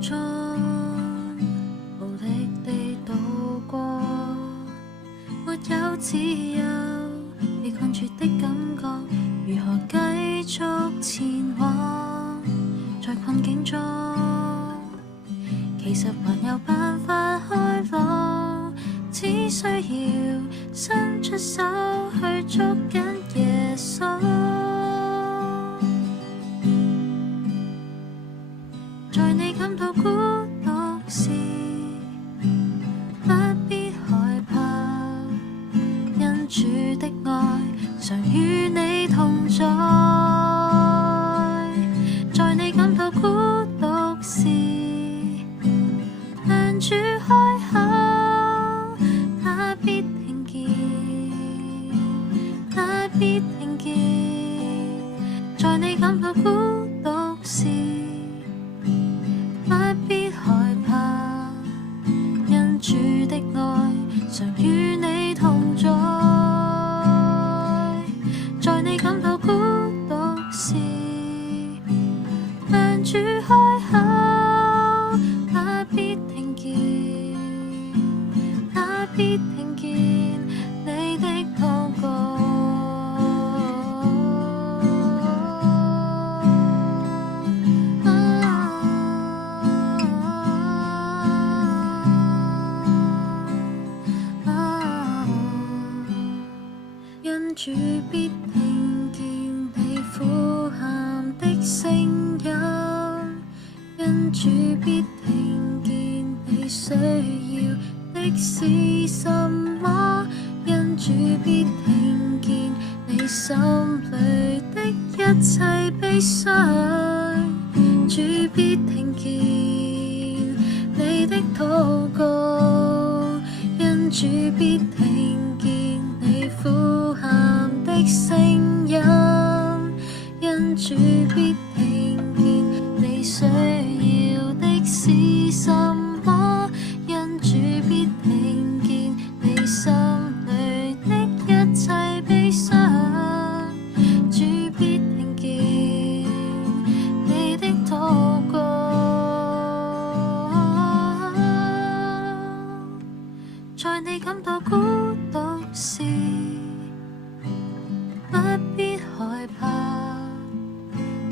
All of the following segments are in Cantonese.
中無力地度過，沒有自由，被困住的感覺，如何繼續前往？在困境中，其實還有辦法開朗，只需要伸出手去捉緊耶穌。在你感到孤獨時，不必害怕，因主的愛常與你同在。在你感到孤獨時，向主開口，他必聽見，他必聽見。在你感到孤獨時，不必害怕，因主的愛常與你同在。在你感到孤獨時，向主開口，他必聽見，他必聽見你的禱告。因主必聽見你呼喊的聲音，因主必聽見你需要的是什麼，因主必聽見你心裡的一切悲傷，主必聽見你的禱告，因主必聽見你呼喊的聲音，因主必聽見你需要的是什麼，因主必聽見你心裡的一切悲傷，主必聽見你的禱告。在你感到孤獨時，不必害怕，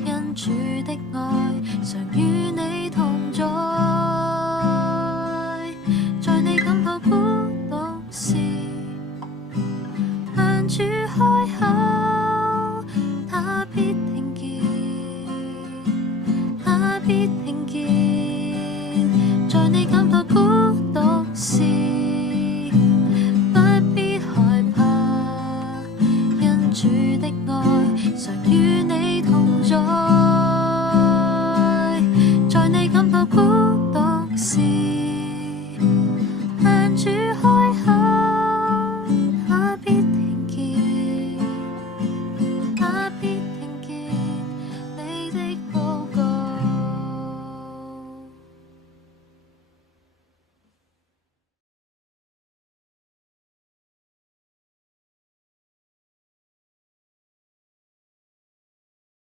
因主的愛常與你同在。